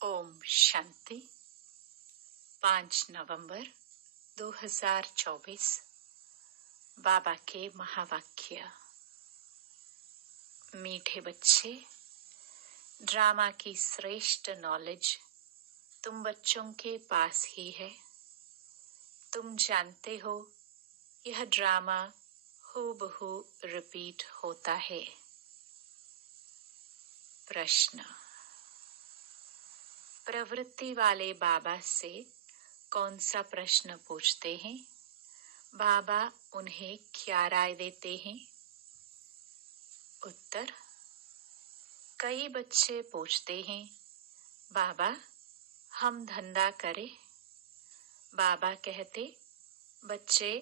ओम शांति। 5 नवंबर 2024 बाबा के महावाक्य। मीठे बच्चे, ड्रामा की श्रेष्ठ नॉलेज तुम बच्चों के पास ही है। तुम जानते हो यह ड्रामा हूबहू रिपीट होता है। प्रश्न। प्रवृत्ति वाले बाबा से कौन सा प्रश्न पूछते हैं? बाबा उन्हें क्या राय देते हैं? उत्तर। कई बच्चे पूछते हैं, बाबा हम धंधा करें? बाबा कहते, बच्चे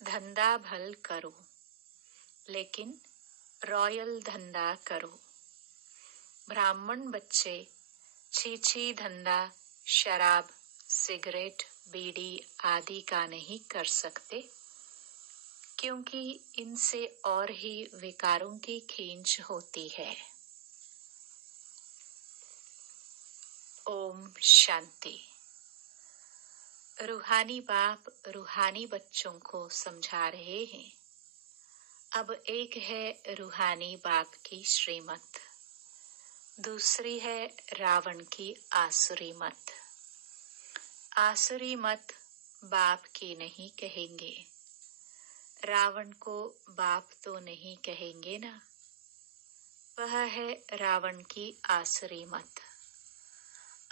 धंधा भल करो, लेकिन रॉयल धंधा करो। ब्राह्मण बच्चे छी धंधा शराब, सिगरेट, बीड़ी आदि का नहीं कर सकते, क्योंकि इनसे और ही विकारों की खींच होती है। ओम शांति। रूहानी बाप रूहानी बच्चों को समझा रहे हैं। अब एक है रूहानी बाप की श्रीमत, दूसरी है रावण की आसुरी मत। आसुरी मत बाप की नहीं कहेंगे, रावण को बाप तो नहीं कहेंगे ना। वह है रावण की आसुरी मत।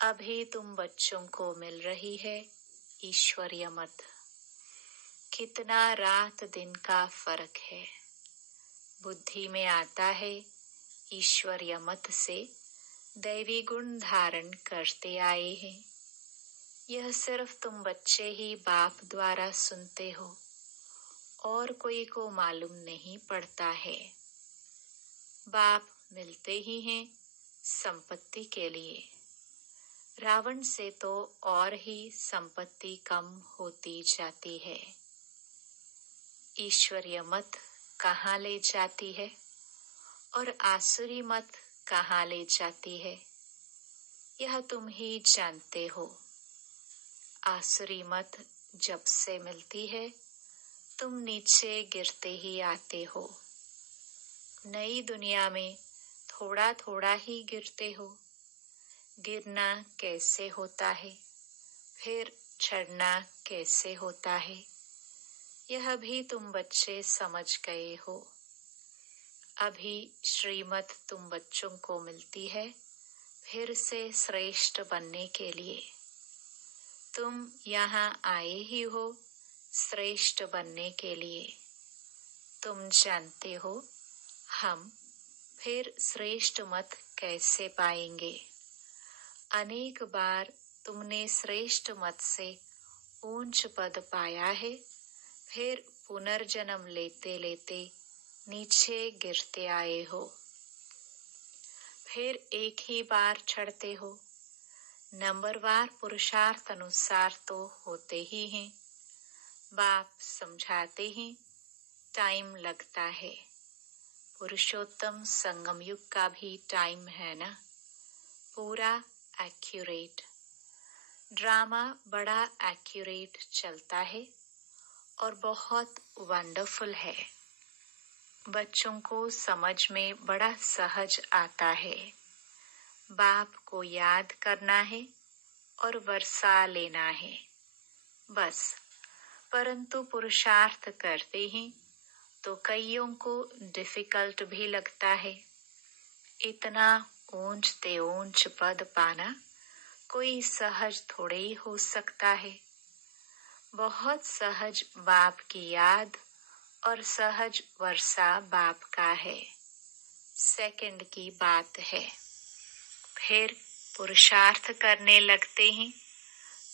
अभी तुम बच्चों को मिल रही है ईश्वरीय मत। कितना रात दिन का फर्क है। बुद्धि में आता है ईश्वरीय मत से दैवी गुण धारण करते आए हैं। यह सिर्फ तुम बच्चे ही बाप द्वारा सुनते हो, और कोई को मालूम नहीं पड़ता है। बाप मिलते ही हैं संपत्ति के लिए। रावण से तो और ही संपत्ति कम होती जाती है। ईश्वरीय मत कहाँ ले जाती है और आसुरी मत कहाँ ले जाती है, यह तुम ही जानते हो। आसुरी मत जब से मिलती है तुम नीचे गिरते ही आते हो। नई दुनिया में थोड़ा थोड़ा ही गिरते हो। गिरना कैसे होता है, फिर चढ़ना कैसे होता है, यह भी तुम बच्चे समझ गए हो। अभी श्रीमत तुम बच्चों को मिलती है फिर से श्रेष्ठ बनने के लिए। तुम यहाँ आए ही हो श्रेष्ठ बनने के लिए। तुम जानते हो हम फिर श्रेष्ठ मत कैसे पाएंगे। अनेक बार तुमने श्रेष्ठ मत से ऊंच पद पाया है, फिर पुनर्जन्म लेते लेते नीचे गिरते आए हो। फिर एक ही बार चढ़ते हो। नंबरवार पुरुषार्थ अनुसार तो होते ही हैं। बाप समझाते हैं टाइम लगता है। पुरुषोत्तम संगम युग का भी टाइम है ना, पूरा एक्यूरेट। ड्रामा बड़ा एक्यूरेट चलता है और बहुत वंडरफुल है। बच्चों को समझ में बड़ा सहज आता है। बाप को याद करना है और वर्षा लेना है, बस। परंतु पुरुषार्थ करते हैं तो कईयों को डिफिकल्ट भी लगता है। इतना ऊंच ते ऊंच पद पाना कोई सहज थोड़े ही हो सकता है। बहुत सहज बाप की याद और सहज वर्षा बाप का है। सेकंड की बात है। फिर पुरुषार्थ करने लगते हैं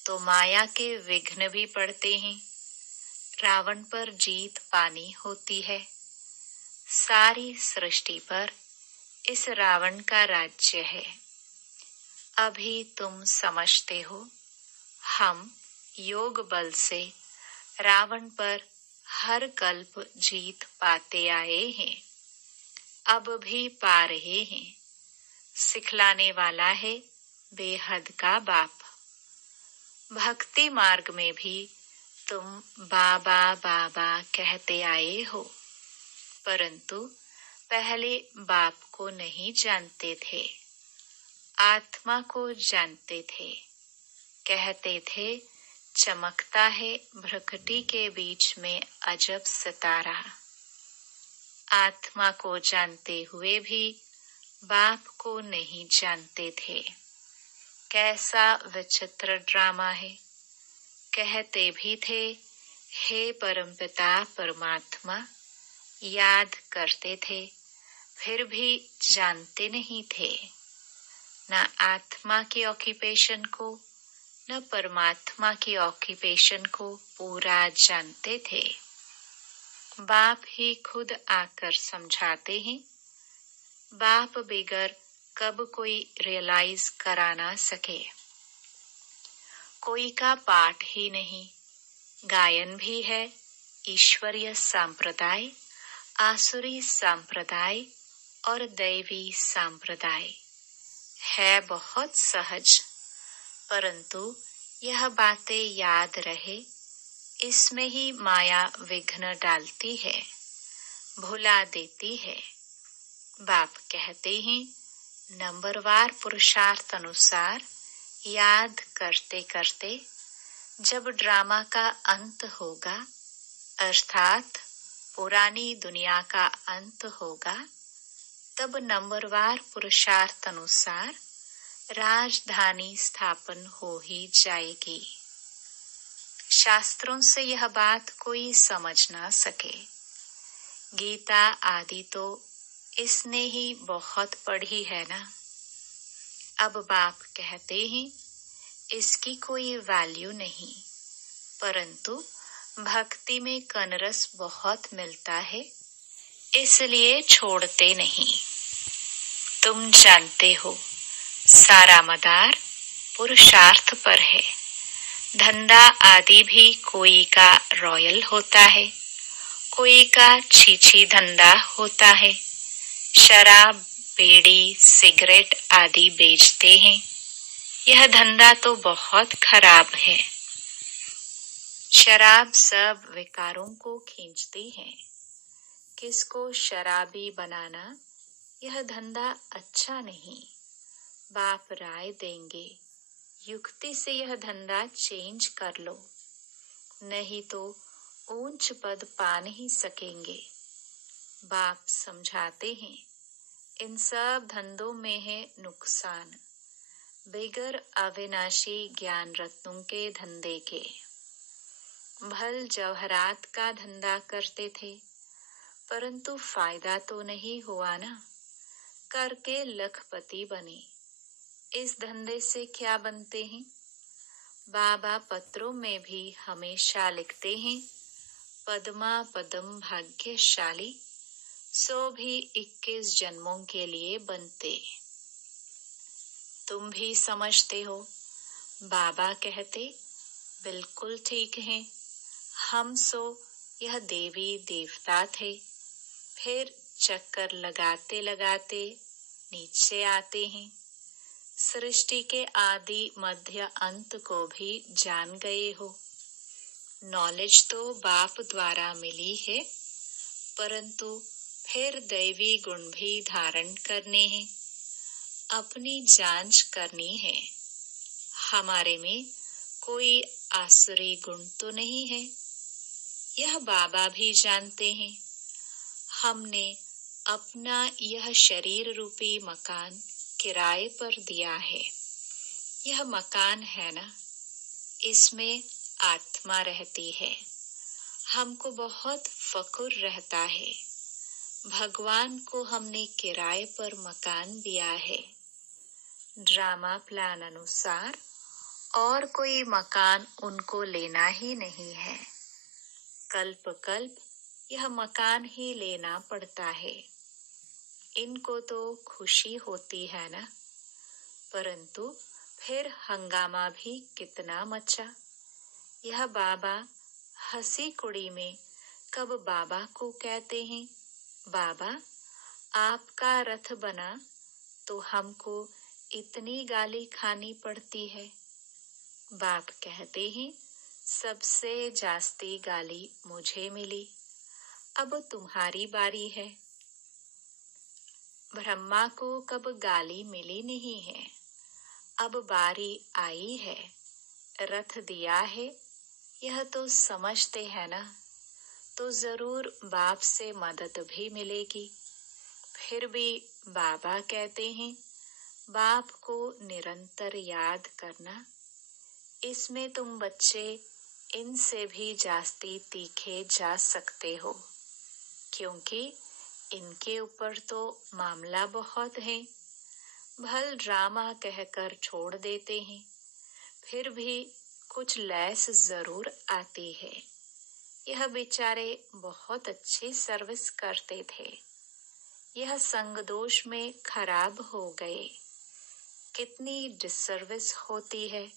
तो माया के विघ्न भी पड़ते हैं। रावण पर जीत पानी होती है। सारी सृष्टि पर इस रावण का राज्य है। अभी तुम समझते हो हम योग बल से रावण पर हर कल्प जीत पाते आए हैं, अब भी पा रहे हैं। सिखलाने वाला है बेहद का बाप। भक्ति मार्ग में भी तुम बाबा बाबा कहते आए हो, परंतु पहले बाप को नहीं जानते थे, आत्मा को जानते थे। कहते थे चमकता है भ्रकुटी के बीच में अजब सितारा। आत्मा को जानते हुए भी बाप को नहीं जानते थे। कैसा विचित्र ड्रामा है। कहते भी थे हे परमपिता परमात्मा, याद करते थे, फिर भी जानते नहीं थे। न आत्मा की ऑक्यूपेशन को न परमात्मा की ऑक्यूपेशन को पूरा जानते थे। बाप ही खुद आकर समझाते हैं। बाप बगैर कब कोई रियलाइज करा ना सके। कोई का पाठ ही नहीं, गायन भी है। ईश्वरीय संप्रदाय, आसुरी संप्रदाय और दैवी संप्रदाय है बहुत सहज, परंतु यह बातें याद रहे, इसमें ही माया विघ्न डालती है, भुला देती है। बाप कहते हैं नंबरवार पुरुषार्थ अनुसार याद करते करते जब ड्रामा का अंत होगा, अर्थात पुरानी दुनिया का अंत होगा, तब नंबरवार पुरुषार्थ अनुसार राजधानी स्थापन हो ही जाएगी। शास्त्रों से यह बात कोई समझ ना सके। गीता आदि तो इसने ही बहुत पढ़ी है ना। अब बाप कहते हैं इसकी कोई वैल्यू नहीं, परंतु भक्ति में कनरस बहुत मिलता है, इसलिए छोड़ते नहीं। तुम जानते हो सारा मदार पुरुषार्थ पर है। धंधा आदि भी कोई का रॉयल होता है, कोई का छीछी धंधा होता है। शराब, बीड़ी, सिगरेट आदि बेचते हैं। यह धंधा तो बहुत खराब है। शराब सब विकारों को खींचती है। किसको शराबी बनाना यह धंधा अच्छा नहीं। बाप राय देंगे, युक्ति से यह धंधा चेंज कर लो, नहीं तो ऊंच पद पा नहीं सकेंगे। बाप समझाते हैं इन सब धंधों में है नुकसान, बगैर अविनाशी ज्ञान रत्नों के धंधे के। भल जवाहरात का धंधा करते थे, परंतु फायदा तो नहीं हुआ ना। करके लखपति बने। इस धंधे से क्या बनते हैं? बाबा पत्रों में भी हमेशा लिखते हैं पद्मा पदम भाग्यशाली, सो भी 21 जन्मों के लिए बनते। तुम भी समझते हो। बाबा कहते बिल्कुल ठीक है। हम सो यह देवी देवता थे, फिर चक्कर लगाते लगाते नीचे आते हैं। सृष्टि के आदि मध्य अंत को भी जान गए हो। नॉलेज तो बाप द्वारा मिली है, परंतु फिर दैवी गुण भी धारण करने हैं, अपनी जांच करनी है। हमारे में कोई आसुरी गुण तो नहीं है, यह बाबा भी जानते हैं। हमने अपना यह शरीर रूपी मकान किराए पर दिया है। यह मकान है ना, इसमें आत्मा रहती है। हमको बहुत फक्र रहता है, भगवान को हमने किराए पर मकान दिया है। ड्रामा प्लान अनुसार और कोई मकान उनको लेना ही नहीं है। कल्प कल्प यह मकान ही लेना पड़ता है। इनको तो खुशी होती है ना, परंतु फिर हंगामा भी कितना मचा। यह बाबा हंसी कुड़ी में कब बाबा को कहते हैं बाबा आपका रथ बना तो हमको इतनी गाली खानी पड़ती है। बाप कहते हैं, सबसे जास्ती गाली मुझे मिली, अब तुम्हारी बारी है। ब्रह्मा को कब गाली मिली नहीं है, अब बारी आई है। रथ दिया है, यह तो समझते हैं ना, तो जरूर बाप से मदद भी मिलेगी। फिर भी बाबा कहते हैं, बाप को निरंतर याद करना। इसमें तुम बच्चे इनसे भी जास्ती तीखे जा सकते हो, क्योंकि इनके ऊपर तो मामला बहुत है। भल ड्रामा कहकर छोड़ देते हैं, फिर भी कुछ लैस जरूर आती है। यह बेचारे बहुत अच्छी सर्विस करते थे, यह संग दोष में खराब हो गए। कितनी डिसर्विस होती है।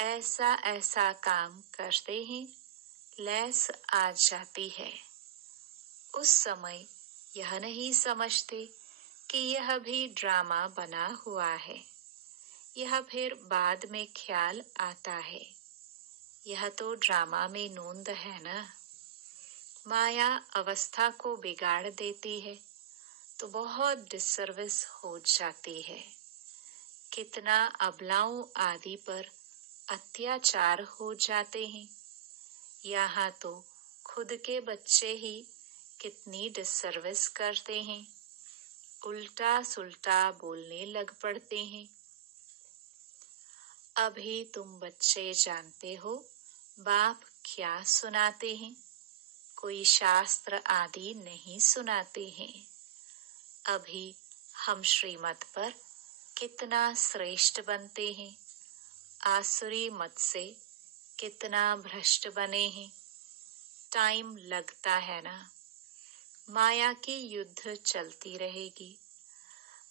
ऐसा ऐसा काम करते ही लैस आ जाती है। उस समय यह नहीं समझते कि यह भी ड्रामा बना हुआ है। यह फिर बाद में ख्याल आता है, यह तो ड्रामा में नोंद है ना। माया अवस्था को बिगाड़ देती है तो बहुत डिसर्विस हो जाती है। कितना अबलाओं आदि पर अत्याचार हो जाते हैं। यहाँ तो खुद के बच्चे ही कितनी डिसर्विस करते हैं, उल्टा सुल्टा बोलने लग पड़ते हैं। अभी तुम बच्चे जानते हो बाप क्या सुनाते हैं, कोई शास्त्र आदि नहीं सुनाते हैं। अभी हम श्रीमत पर कितना श्रेष्ठ बनते हैं, आसुरी मत से कितना भ्रष्ट बने हैं। टाइम लगता है ना, माया की युद्ध चलती रहेगी।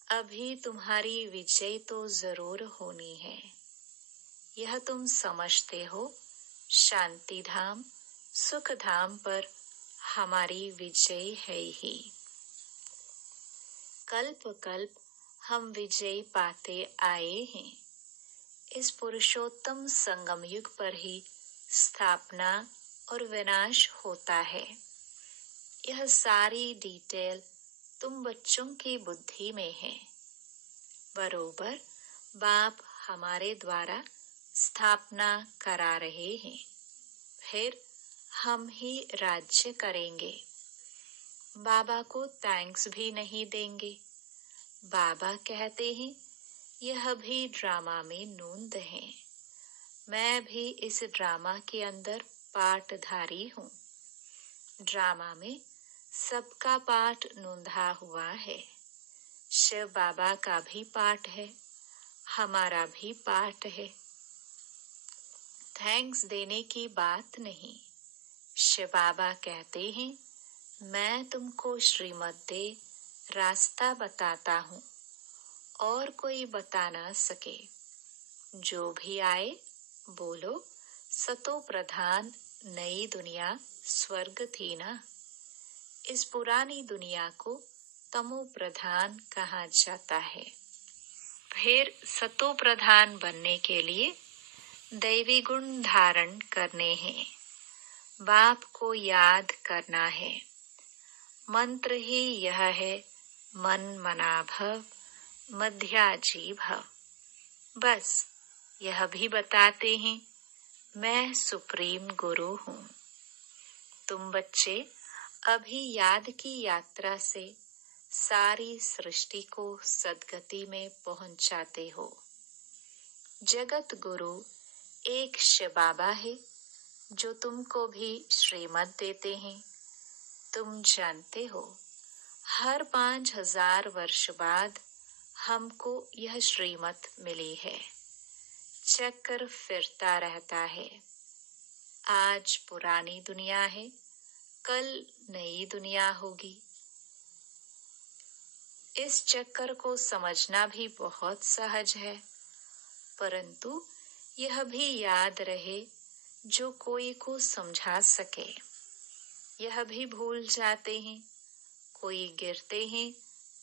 अभी तुम्हारी विजय तो जरूर होनी है, यह तुम समझते हो। शांति धाम सुख धाम पर हमारी विजय है ही। कल्प कल्प हम विजय पाते आए हैं। इस पुरुषोत्तम संगम युग पर ही स्थापना और विनाश होता है। यह सारी डिटेल तुम बच्चों की बुद्धि में है। बरोबर बाप हमारे द्वारा स्थापना करा रहे हैं, फिर हम ही राज्य करेंगे। बाबा को थैंक्स भी नहीं देंगे। बाबा कहते हैं, यह भी ड्रामा में नोंद है। मैं भी इस ड्रामा के अंदर पार्टधारी हूँ। ड्रामा में सबका पार्ट नोंधा हुआ है। शिव बाबा का भी पार्ट है, हमारा भी पार्ट है। थैंक्स देने की बात नहीं। शिव बाबा कहते हैं, मैं तुमको श्रीमत दे रास्ता बताता हूँ, और कोई बता ना सके। जो भी आए बोलो, सतो प्रधान नई दुनिया स्वर्ग थी ना। इस पुरानी दुनिया को तमो प्रधान कहा जाता है। फिर सतो प्रधान बनने के लिए दैवी गुण धारण करने हैं। बाप को याद करना है। मंत्र ही यह है, मन मना भव मध्याजी भव। बस यह भी बताते हैं, मैं सुप्रीम गुरु हूँ। तुम बच्चे अभी याद की यात्रा से सारी सृष्टि को सद्गति में पहुंचाते हो। जगत गुरु एक शिव बाबा है, जो तुमको भी श्रीमत देते हैं। तुम जानते हो, हर 5000 वर्ष बाद हमको यह श्रीमत मिली है। चक्र फिरता रहता है। आज पुरानी दुनिया है, कल नई दुनिया होगी। इस चक्कर को समझना भी बहुत सहज है, परंतु यह भी याद रहे जो कोई को समझा सके। यह भी भूल जाते हैं। कोई गिरते हैं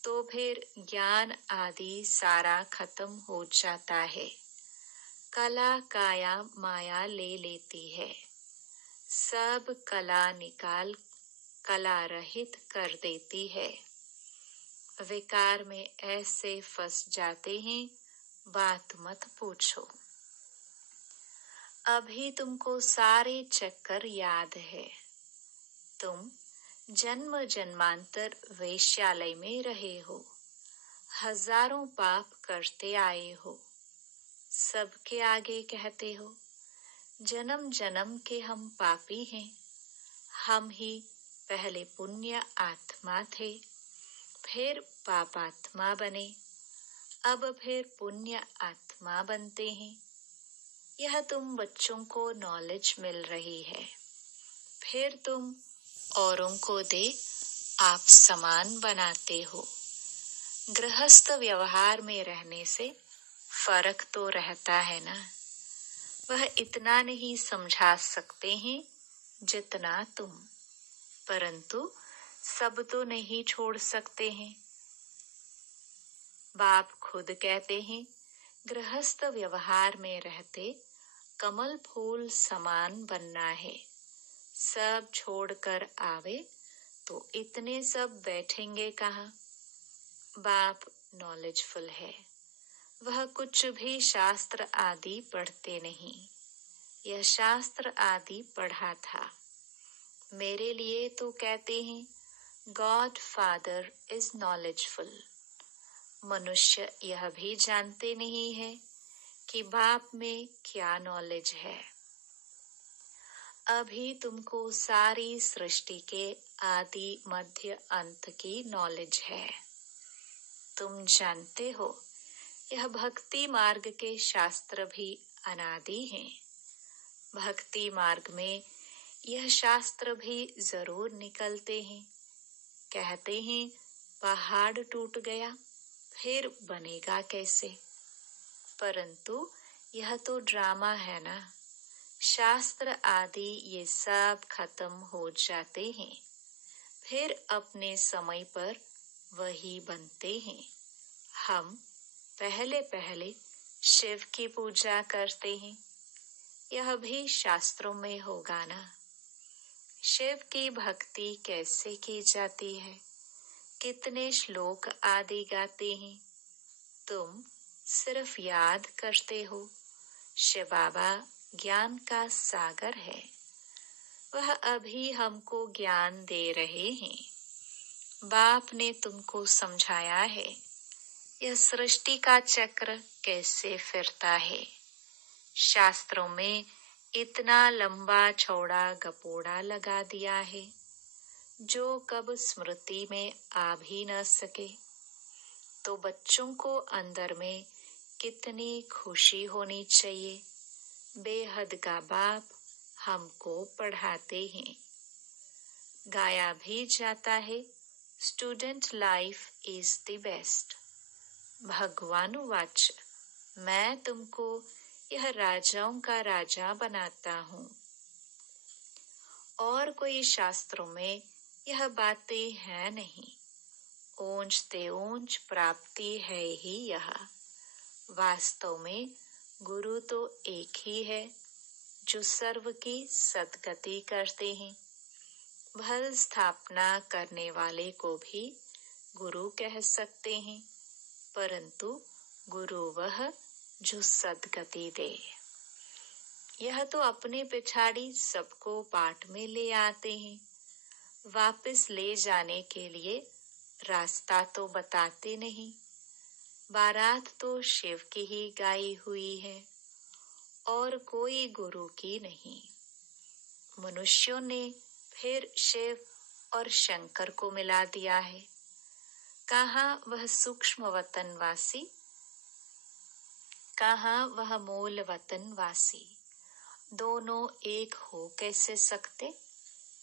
तो फिर ज्ञान आदि सारा खत्म हो जाता है। कला काया माया ले लेती है, सब कला निकाल कला रहित कर देती है। विकार में ऐसे फंस जाते हैं, बात मत पूछो। अभी तुमको सारे चक्कर याद है। तुम जन्म जन्मांतर वेश्यालय में रहे हो, हजारों पाप करते आए हो। सबके आगे कहते हो, जन्म जन्म के हम पापी हैं। हम ही पहले पुण्य आत्मा थे, फिर पापात्मा बने, अब फिर पुण्य आत्मा बनते हैं। यह तुम बच्चों को नॉलेज मिल रही है, फिर तुम औरों को दे आप समान बनाते हो। गृहस्थ व्यवहार में रहने से फर्क तो रहता है ना। वह इतना नहीं समझा सकते हैं जितना तुम, परंतु सब तो नहीं छोड़ सकते हैं। बाप खुद कहते हैं, गृहस्थ व्यवहार में रहते कमल फूल समान बनना है। सब छोड़कर आवे तो इतने सब बैठेंगे कहाँ। बाप नॉलेजफुल है, वह कुछ भी शास्त्र आदि पढ़ते नहीं। यह शास्त्र आदि पढ़ा था। मेरे लिए तो कहते हैं, गॉड फादर इज नॉलेजफुल। मनुष्य यह भी जानते नहीं है कि बाप में क्या नॉलेज है। अभी तुमको सारी सृष्टि के आदि मध्य अंत की नॉलेज है। तुम जानते हो, यह भक्ति मार्ग के शास्त्र भी अनादि हैं। भक्ति मार्ग में यह शास्त्र भी जरूर निकलते हैं। कहते हैं, पहाड़ टूट गया, फिर बनेगा कैसे। परंतु यह तो ड्रामा है ना। शास्त्र आदि ये सब खत्म हो जाते हैं, फिर अपने समय पर वही बनते हैं। हम पहले पहले शिव की पूजा करते हैं, यह भी शास्त्रों में होगा ना। शिव की भक्ति कैसे की जाती है, कितने श्लोक आदि गाते हैं। तुम सिर्फ याद करते हो। शिव बाबा ज्ञान का सागर है, वह अभी हमको ज्ञान दे रहे हैं। बाप ने तुमको समझाया है, यह सृष्टि का चक्र कैसे फिरता है। शास्त्रों में इतना लंबा चौड़ा गपोड़ा लगा दिया है, जो कब स्मृति में आ भी न सके। तो बच्चों को अंदर में कितनी खुशी होनी चाहिए। बेहद का बाप हमको पढ़ाते हैं। गाया भी जाता है, student life is the best. भगवान वाच, मैं तुमको यह राजाओं का राजा बनाता हूँ। और कोई शास्त्रों में यह बातें है नहीं। ऊंच ते ऊंच प्राप्ति है ही यह। वास्तव में गुरु तो एक ही है, जो सर्व की सद्गति करते हैं। भल स्थापना करने वाले को भी गुरु कह सकते हैं, परंतु गुरु वह जो सद्गति दे। यह तो अपने पिछाड़ी सबको पाठ में ले आते हैं। वापस ले जाने के लिए रास्ता तो बताते नहीं। बारात तो शिव की ही गाई हुई है और कोई गुरु की नहीं। मनुष्यों ने फिर शिव और शंकर को मिला दिया है। कहाँ वह सूक्ष्म वतनवासी, कहाँ वह मूल वतनवासी। दोनों एक हो कैसे सकते।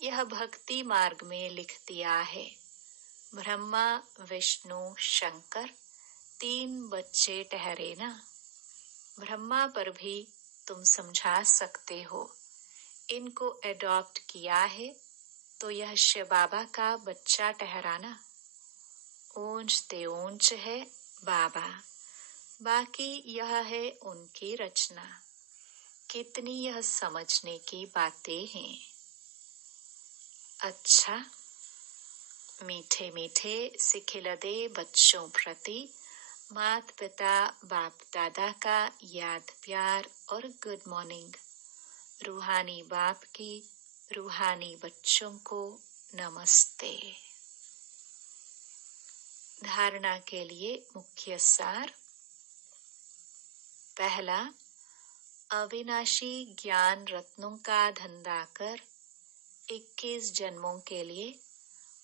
यह भक्ति मार्ग में लिख दिया है। ब्रह्मा विष्णु शंकर तीन बच्चे ठहरे ना। ब्रह्मा पर भी तुम समझा सकते हो। इनको एडॉप्ट किया है तो यह शिव बाबा का बच्चा ठहराना। ऊंचते ऊंच है बाबा, बाकी यह है उनकी रचना। कितनी यह समझने की बातें हैं। अच्छा, मीठे मीठे सिखिलदे बच्चों प्रति माता पिता बाप दादा का याद प्यार और गुड मॉर्निंग। रूहानी बाप की रूहानी बच्चों को नमस्ते। धारणा के लिए मुख्य सार। पहला, अविनाशी ज्ञान रत्नों का धंधा कर 21 जन्मों के लिए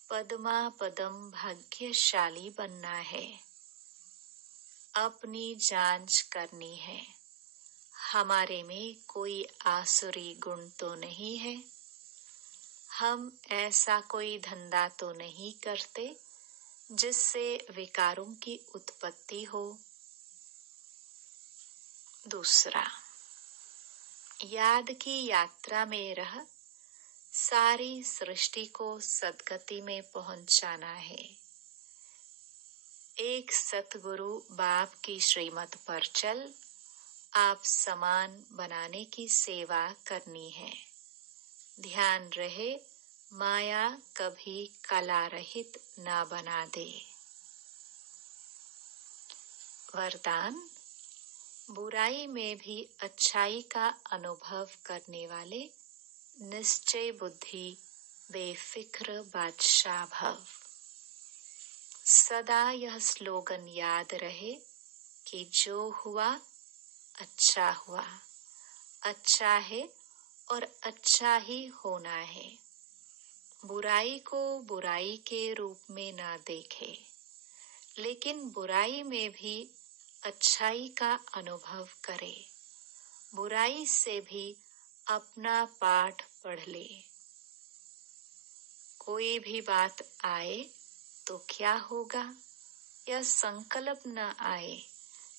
पद्मा पदम भाग्यशाली बनना है। अपनी जांच करनी है, हमारे में कोई आसुरी गुण तो नहीं है। हम ऐसा कोई धंधा तो नहीं करते जिससे विकारों की उत्पत्ति हो। दूसरा, याद की यात्रा में रह सारी सृष्टि को सद्गति में पहुंचाना है। एक सतगुरु बाप की श्रीमत पर चल आप समान बनाने की सेवा करनी है। ध्यान रहे माया कभी कला रहित ना बना दे। वरदान, बुराई में भी अच्छाई का अनुभव करने वाले निश्चय बुद्धि बेफिक्र बादशाह भव। सदा यह स्लोगन याद रहे कि जो हुआ अच्छा हुआ, अच्छा है और अच्छा ही होना है। बुराई को बुराई के रूप में ना देखे, लेकिन बुराई में भी अच्छाई का अनुभव करे। बुराई से भी अपना पाठ पढ़ ले। कोई भी बात आए तो क्या होगा, यह संकल्प न आए,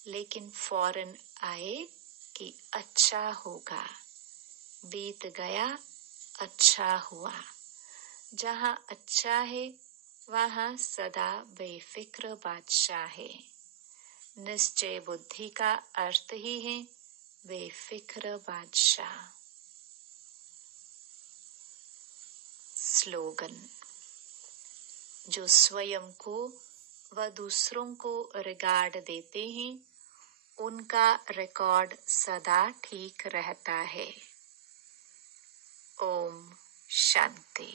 लेकिन फौरन आए कि अच्छा होगा। बीत गया, अच्छा हुआ। जहाँ अच्छा है वहाँ सदा बेफिक्र बादशाह है। निश्चय बुद्धि का अर्थ ही है बेफिक्र बादशाह। स्लोगन, जो स्वयं को व दूसरों को रिगार्ड देते हैं उनका रिकॉर्ड सदा ठीक रहता है। ओम शांति।